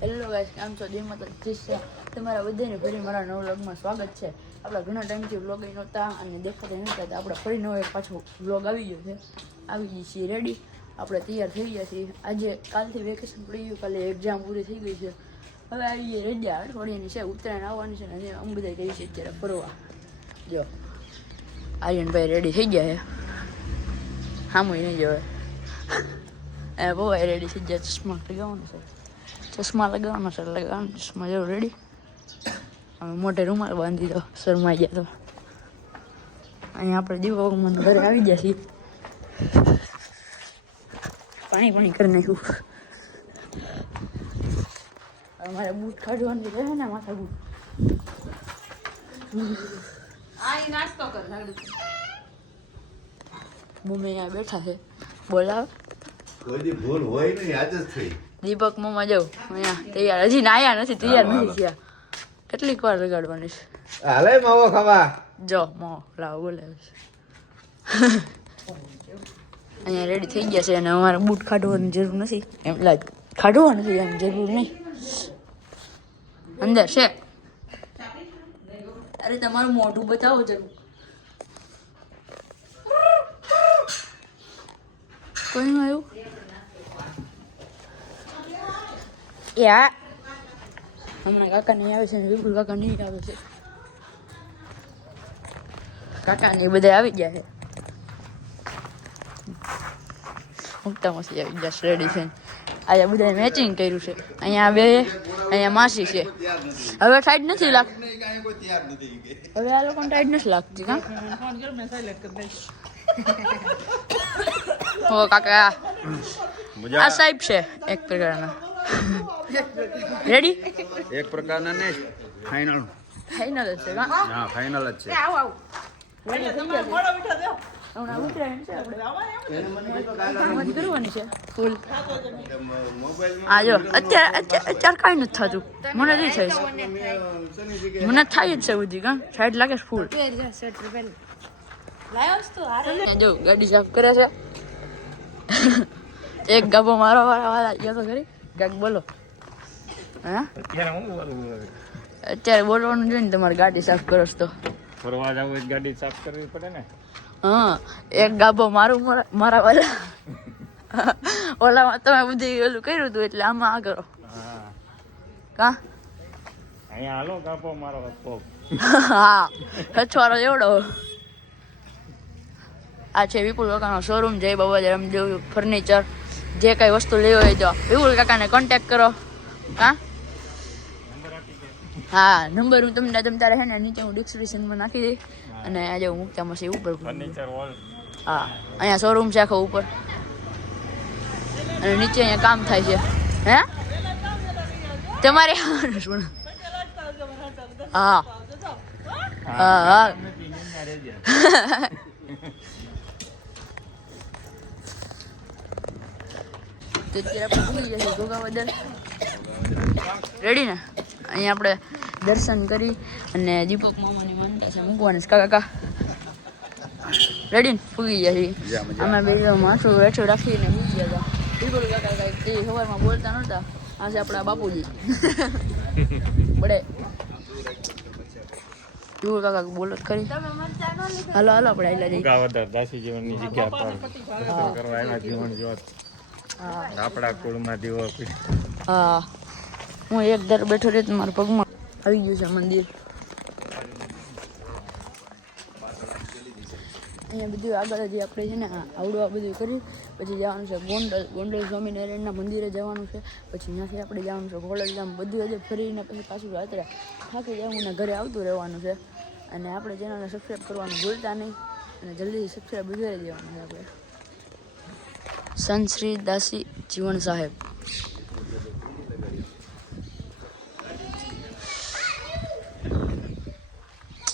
Hello guys કેમ છો? જય માતા છે તમારા બધાને ફરી મારા નવ વ્લોગમાં સ્વાગત છે. આપણા ઘણા ટાઈમથી વ્લોગ એ નહોતા અને દેખાતા નહોતા, તો આપણે ફરી નવો એક પાછો વ્લોગ આવી ગયો છે. આવી ગઈ છીએ રેડી આપણે તૈયાર થઈ ગયા છીએ. આજે કાલથી વેકેશન પડી ગયું, કાલે એક્ઝામ પૂરી થઈ ગઈ છે. હવે આવી ગઈ રજા, અઠવાડિયાની છે, ઉત્તરાયણ આવવાની છે ને અમે બધા જઈએ છીએ અત્યારે ફરવા. જો, આર્યનભાઈ રેડી થઈ ગયા છે. સામું નહીં હવે એ બહુ રેડી થઈ ગયા, ચશ્મા લગાવવાનું છે. ચશ્મા લગાવવાનો સર લગાવવાનો ચશ્મા જો રેડી હવે મોટે રૂમાલ બાંધી દો શરમાઈ ગયા તો. અહીંયા આપણે દીવો મને ઘરે આવી ગયા છીએ. પાણી પાણી કરી નાખ્યું. મારે બૂટ કાઢવાની રહે ને માથા બૂટ. મમ્મી અહીંયા બેઠા છે. બોલાવ. કોઈ ભૂલ હોય નહીં આજે જ થઈ. દીપક મમ્મા જાવ અહીંયા તૈયાર. હજી નાયા નથી તૈયાર નથી થયા. કેટલીક વાર લગાડવાની છે. હાલે માવો ખાવા? જો મો લાવ બોલાવે અહીંયા રેડી થઈ ગયા છે અને અમારે બૂટ કાઢવાની જરૂર નથી. એમ લાગ કાઢવાનું નથી એમ જરૂર નહીં. અંદર છે. અરે તમારું મોઢું બતાવો જરૂર. કોઈનું આવ્યું? યા હમણાં કાકા નહીં આવે છે ને વિપુલ કાકા નહીં આવે છે કાકા ને બધા આવી ગયા છે મસી આવી ગયા રેડી છે આજે બધા મેચિંગ કર્યું છે અહીંયા બે અહીંયા માસી છે હવે ટાઈટ નથી લાગતી હવે આ લોકોને ટાઈટ નથી લાગતી હો કાકા આ સાહેબ છે એક પ્રકારના રેડી એક પ્રકારના ને ફાઇનલ ફાઇનલ જ છે હા? ફાઇનલ જ છે. હમણાં ઉતરાયણ છે આપણે. મોજ કરવાની છે ફૂલ. આ જો અત્યારે અત્યારે અત્યારે કાંઈ નથી થતું. મને થાય. મને થાય જ છે બધી કા સાઈડ લાગે ફૂલ. જો ગાડી સાફ કરે છે. એક ગાબો મારો વાળા વાળા ગયો તો ખરી. ગાગ બોલો. અત્યારે બોલવાનું જોઈએ ને તમારે ગાડી સાફ કરો તો. ફરવા જવું હોય ગાડી સાફ કરવી પડે ને? હા એક ગાબો મારું મારા- વાલા. ઓલામાં તમે બધી ઓલું કર્યું હતું એટલે આમાં આ કરો. કા? અહીંયા હાલો કાપો મારો પગ હા સચવારો એવડો. આ છે વિપુલ કાકાનો શોરૂમ જય બાબા રામદેવ ફર્નિચર. જે કઈ વસ્તુ લેવી હોય તો વિપુલ કાકાને કોન્ટેક્ટ કરો. હા હા નંબર હું તમને તમ તારે હે ને નીચે હું ડિસ્ક્રિપ્શનમાં નાખી દઈશ. અને આજે હું મૂકતા મસી ઉપર ફર્નિચર વોલ હા અહીંયા શોરૂમ છે આખો ઉપર. અને નીચે અહીંયા કામ થાય છે. હે? તમારે હા. હા હા. તો અત્યારે આપણે ભૂલી જશે ઘોઘાવદર રેડી ને? અહીંયા આપણે દર્શન કરી અને દીપક મામાની માનતા છે. મૂકવાની કાકા રેડી ને ફૂગી ગયા છીએ. અમે બે માથું વેઠું રાખીને મૂકી ગયા હતા. બિલકુલ કાકા કાંઈક તે સવારમાં બોલતા નહોતા. આજે આપણા બાપુજી. બડે. જુઓ કાકા બોલત કરી હાલો હાલો આપણે આયલા જઈએ. ગાવદર દાસી જીવનની જગ્યા પર કરવા આવ્યા જીવન જોત હા. આપણા કુળમાં દીવો હા. હું એક દર બેઠો રહી મારા પગમાં આવી ગયું છે મંદિર. અહીંયા બધું આગળ જે આપણે છે ને આવડવા બધું કરી પછી જવાનું છે ગોંડલ ગોંડલ સ્વામિનારાયણના મંદિરે જવાનું છે. પછી ત્યાંથી આપણે જવાનું છે ઘોડલધામ બધું આજે ફરીને પછી પાછું રાત્રે થાકી જવું ને ઘરે આવતું રહેવાનું છે. અને આપણે ચેનલને સબસ્ક્રાઈબ કરવાનું ભૂલતા નહીં. અને જલ્દીથી સબસ્ક્રાઈબ કરી દેવાનું છે આપણે. સંત શ્રી દાસી જીવન સાહેબ.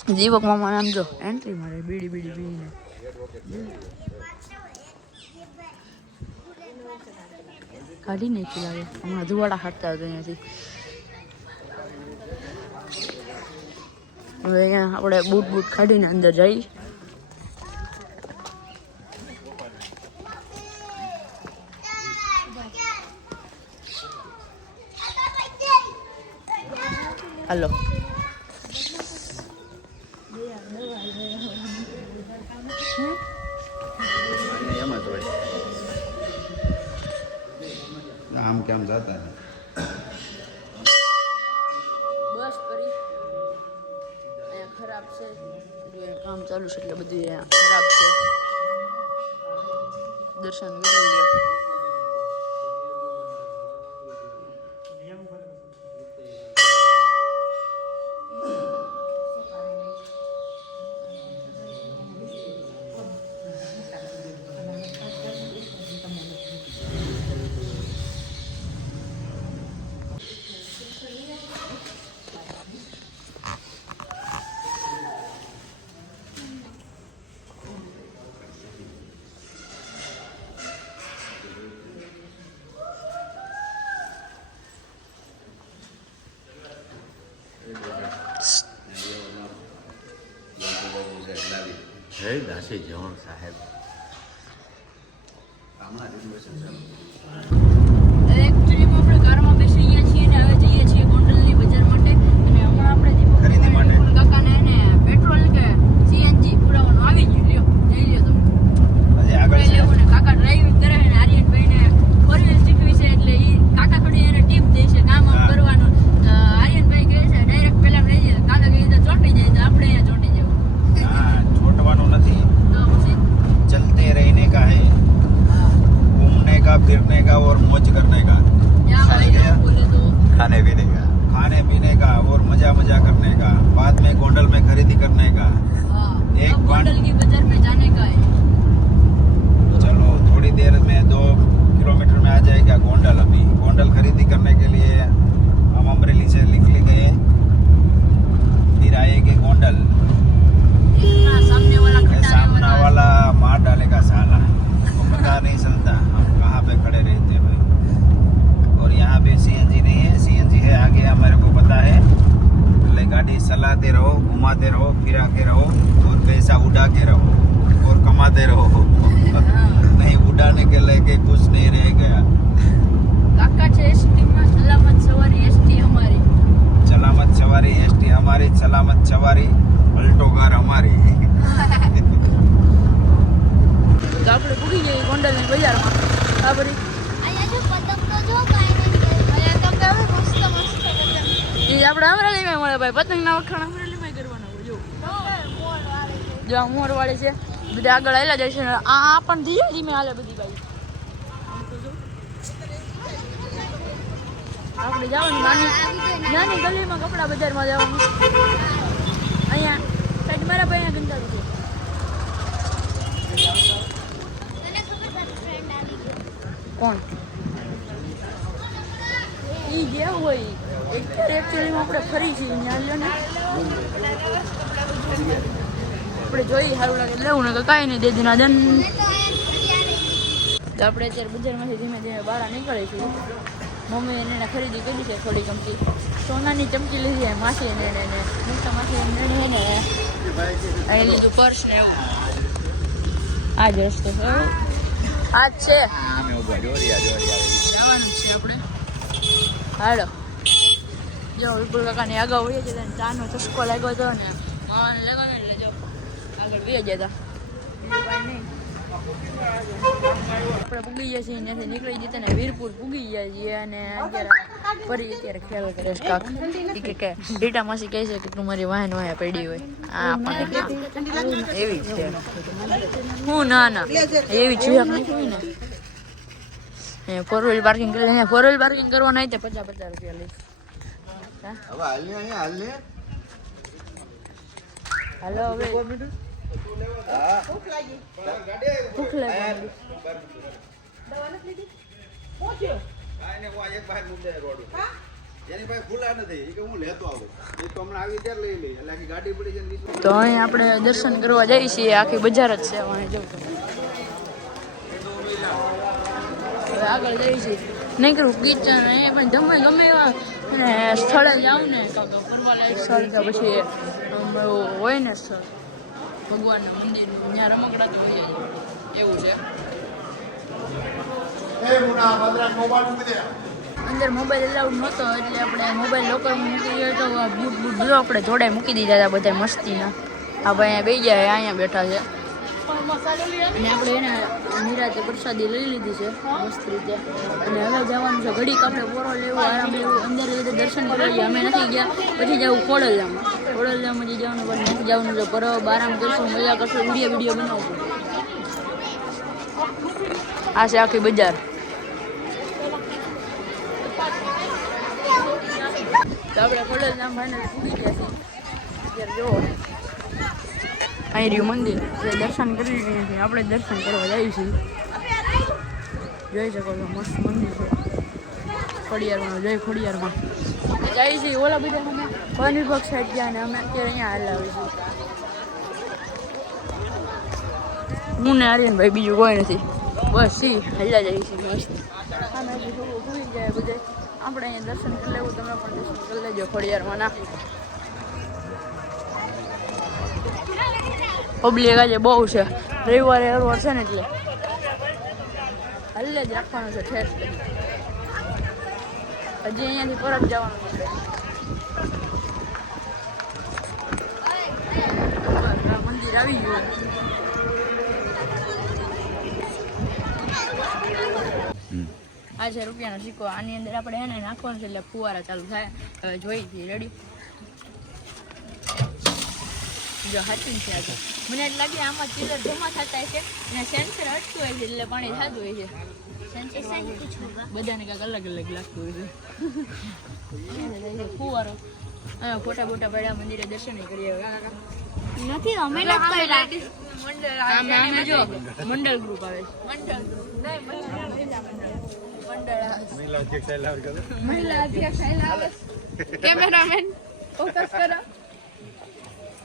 દીપક મામા નામ જો એન્ટ્રી મારે બીડી બીડી પીને કાઢી નાખી લાગે. હમણાં ધુવાડા હાટતા હતા અહીંયાથી. હવે અહીંયા આપણે બૂટ બૂટ કાઢીને અંદર જઈ. ખરાબ છે કામ ચાલુ છે એટલે બધું ખરાબ છે. દર્શન કરી લ્યો. હે દાસી જવણ સાહેબ. આમાં રિનોવેશન ચાલુ ભાઈ વખાણ જો. આ મોર વાળે છે. બધા આગળ આવેલા જાય છે. આ પણ ધીમે ધીમે હાલે બધી જો. આપણે જવાનું નાની નાની ગલીમાં કપડા બજારમાં જવાનું. અહીંયા સાઈડ મારા ભાઈ અહીંયા ગંદારું છે કોણ? ઈ ગયા હોય. એકચ્યુઅલીમાં આપણે ફરી છીએ ત્યાં લ્યો ને. આપણે જોઈએ સારું લાગે. લેવું ને કે કાંઈ નહીં દે ના દન તો આપણે અત્યારે બજારમાંથી ધીમે ધીમે બહાર નીકળીશું. મમ્મી એને એને ખરીદી કરી છે થોડી ચમકી. સોનાની ચમકી લીધી છે માસી એને એને મોટા માસી એને એને એ લીધું પર્સ ને એવું. આ જ રસ્તો છે. આ જ છે. જવાનું છે આપણે. હાલો. જો વિપુલ કાકાની આગળ વહી જતા ને ચાનો ચસ્કો લાગ્યો હતો ને માવાને લાગ્યો ને એટલે જો આગળ વહી જતા આપણે પૂગી ગયા છીએ ત્યાંથી નીકળી જતા ને વીરપુર પૂગી ગયા છીએ અને અત્યારે ફરી અત્યારે ખ્યાલ કરે કાક. કે કે રીટા માસી કહે છે કે તું મારી વાહન વાહે પડી હોય. આ પણ એવી છે. હું ના ના એવી છે નથી હોય ને. ફોર વ્હીલ પાર્કિંગ કરી ફોર વ્હીલ પાર્કિંગ કરવાના હોય તો પચાસ પચાસ રૂપિયા લઈશ. હવે હાલ ને અહીંયા હાલ ને હાલો હવે. ભૂખ લાગી? એની પાસે ખુલ્લા નથી એ કે હું લેતો આવું. એ તો હમણાં આવી ત્યારે લઈ લઈ એટલે આખી ગાડી પડી છે તો અહીં આપણે દર્શન કરવા જઈએ છીએ આખી બજાર જ છે અહીં જવું હવે આગળ જઈએ છીએ. નહીં કરું કિચન એ પણ ગમે ગમે એવા. અને સ્થળે જાઉં ને ફરવાલાયક સ્થળ કે પછી હોય ને સ્થળ. ભગવાનના મંદિર ત્યાં રમકડા તો હોય એવું છે. અંદર મોબાઈલ અલાઉડ નહોતો એટલે આપણે મોબાઈલ લોકર મૂકી ગયો તો બૂટ બૂટ બધું આપણે જોડે મૂકી દીધા હતા બધા મસ્તીના. આ ભાઈ અહીંયા બે જાય અહીંયા બેઠા છે. અને આપણે એને નિરાતે પ્રસાદી લઈ લીધી છે, મસ્ત રીતે. અને હવે જવાનું છે ઘડી આપણે પોરો લેવો, આરામ લેવો. અંદર રીતે દર્શન કરવા અમે નથી ગયા. પછી જવું ખોડલધામમાં ખોડલધામમાં જે જવાનું પણ નથી જવાનું છે. પરબ આરામ કરશું, મજા કરશું, વીડિયો વીડિયો બનાવશું આ છે આખી બજાર. આપણે ખોડલધામ ફાઇનલ પૂરી ગયા છીએ. અત્યારે જુઓ અહીં રહ્યું મંદિર. દર્શન કરી રહ્યા છીએ. આપણે દર્શન કરવા જઈએ છીએ. જોઈ શકો છો, મસ્ત મંદિર છે. ખોડિયારમાં જય ખોડિયારમાં. જઈએ છીએ ઓલા બધા અમે. વન વિભાગ સાઈડ ગયા અને અમે અત્યારે અહીંયા હાલ આવી છીએ. હું ને આર્યનભાઈ બીજું કોઈ નથી. બસ સી હલ્લા જઈએ છીએ મસ્ત. થોડું ભૂલી જાય બધે. આપણે અહીંયા દર્શન કરી લેવું તમે પણ દર્શન કરી લેજો ખોડિયારમાં. ના. પબ્લિક આજે બહુ છે. રવિવારે એરવાર છે ને એટલે. હલ્લે જ રાખવાનું છે ઠેર હજી અહીંયાથી પરત જવાનું છે. મંદિર આવી ગયું આ છે રૂપિયાનો સિક્કો, આની અંદર આપણે એને નાખવાનું છે એટલે ફુવારા ચાલુ થાય. હવે જોઈ રેડી જો હાચું છે આ તો મને એટલે લાગે આમાં ચિલર જમા થતા છે અને સેન્સર અટકું હોય છે એટલે પાણી થતું હોય છે. બધાને કાંઈક અલગ અલગ લાગતું હોય છે. ફુવારો. ફોટા બોટા પડ્યા મંદિરે દર્શન કરીએ નથી અમે મંડળ આમે આમે જો મંડળ ગ્રુપ આવે છે. મંડળ અધ્યક્ષ કેમેરામેન ફોકસ કરો.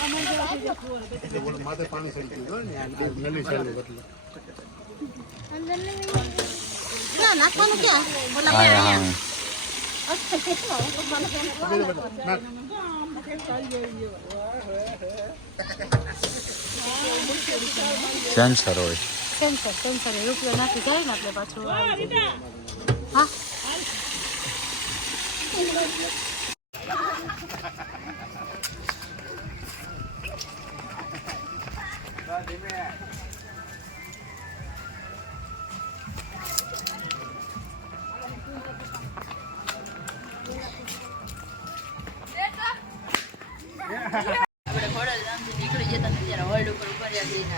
એક કરું. નાખવાનું ક્યાં હા સેન્સર હોય. સેન્સર સેન્સર એ રૂપિયા નાખી જાય ને આપણે પાછું. હા.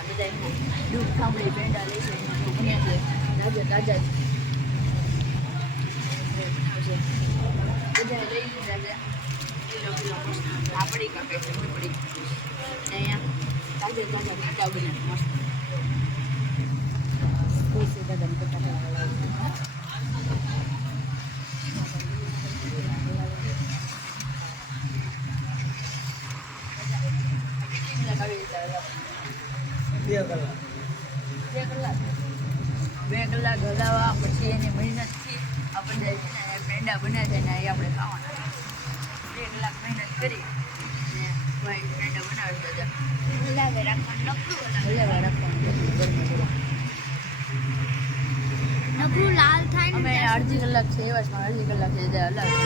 બધા દુઃખ સાંભળી પેંડા લઈ છે તાજા તાજા જ. બધા લઈ છે કિલો કિલો કાપે છે ને અહીંયા તાજા તાજા પેંડા બને મસ્ત ખુશી દાદાને પટાકા બે કલાક બે કલાક હલાવવા પછી એની મહેનતથી આપણે પેંડા છે ને એ આપણે ખાવાના. બે કલાક મહેનત કરી પેંડા બનાવે બધા હલાવે રાખવાનું નકરું હલાવ્યા રાખવાનું. નકરું લાલ થાય અમે અડધી કલાક છે એવા અડધી કલાક છે હલાવે.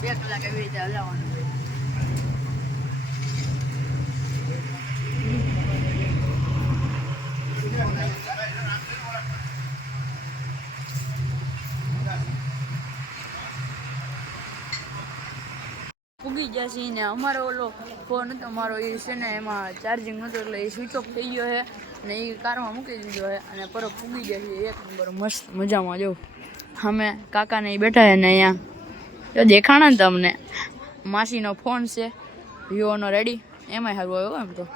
બે કલાક એવી રીતે હલાવવાનું. પૂગી ગયા છે ને અમારો ઓલો ફોન હતો, મારો એ છે ને એમાં ચાર્જિંગ નહોતું એટલે એ સ્વિચ ઓફ થઈ ગયો છે અને એ કારમાં મૂકી દીધો છે અને પરત પૂગી ગયા છે. એક નંબર મસ્ત મજામાં જો. અમે કાકાને એ બેઠા છે ને અહીંયા. જો દેખાણા ને તમને. માસીનો ફોન છે, વિવોનો રેડી એમાંય સારું આવ્યો એમ તો.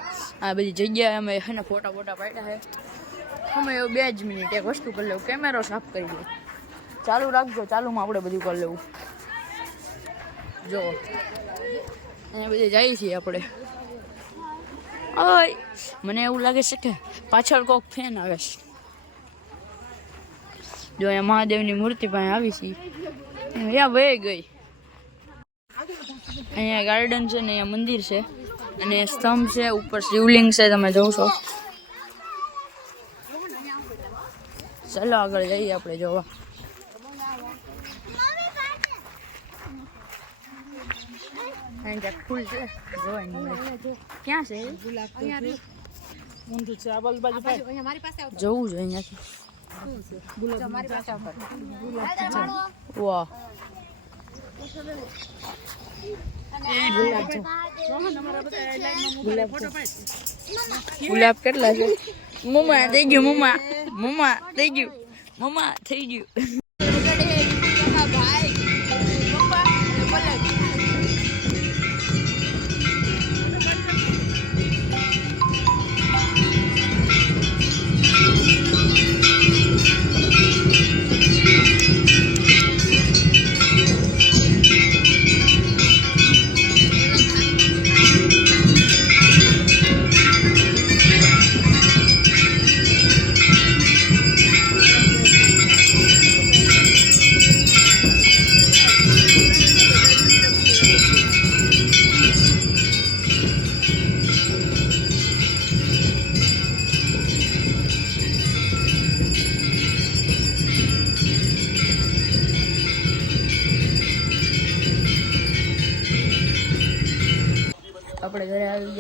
આ બધી જગ્યાએ અમે છે ફોટા ફોટા પાડ્યા છે. અમે એવું બે જ મિનિટ એક વસ્તુ કરી લેવું કેમેરો સાફ કરી લઉં. ચાલુ રાખજો, ચાલુમાં આપણે બધું કરી લેવું. જો. અને બધે જઈએ છીએ આપણે. ઓય, મને એવું લાગે છે કે પાછળ કોક ફેન આવે છે. જો અહીંયા મહાદેવની મૂર્તિ પાસે આવી છે અહીંયા વહી ગઈ. અહીંયા ગાર્ડન છે ને અહીંયા મંદિર છે. અને સ્તંભ છે, ઉપર શિવલિંગ છે, તમે જોશો ચાલો આગળ જઈએ આપણે જોવા. અહીં ફૂલ છે. જોવાય ક્યાં મળે. ક્યાં છે મારી પાસે જવું છે અહીંયાથી. વાહ. ગુલાબ કેટલા છે? મમ્મા થઈ ગયું મમ્મા મમ્મા થઈ ગયું. મમ્મા થઈ ગયું.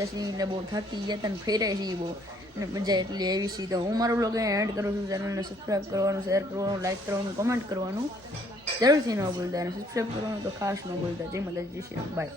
ગયા એટલે બહુ થાકી ગયા હતા ને ફેરાય બહુ. અને મજા એટલી આવી છે. તો હું મારું બ્લોગ એડ કરું છું. ચેનલને સબસ્ક્રાઈબ કરવાનું શેર કરવાનું લાઇક કરવાનું કમેન્ટ કરવાનું. જરૂરથી ન ભૂલતા. અને સબસ્ક્રાઈબ કરવાનું તો ખાસ ન ભૂલતા. જય માતાજી, જય શ્રી બાય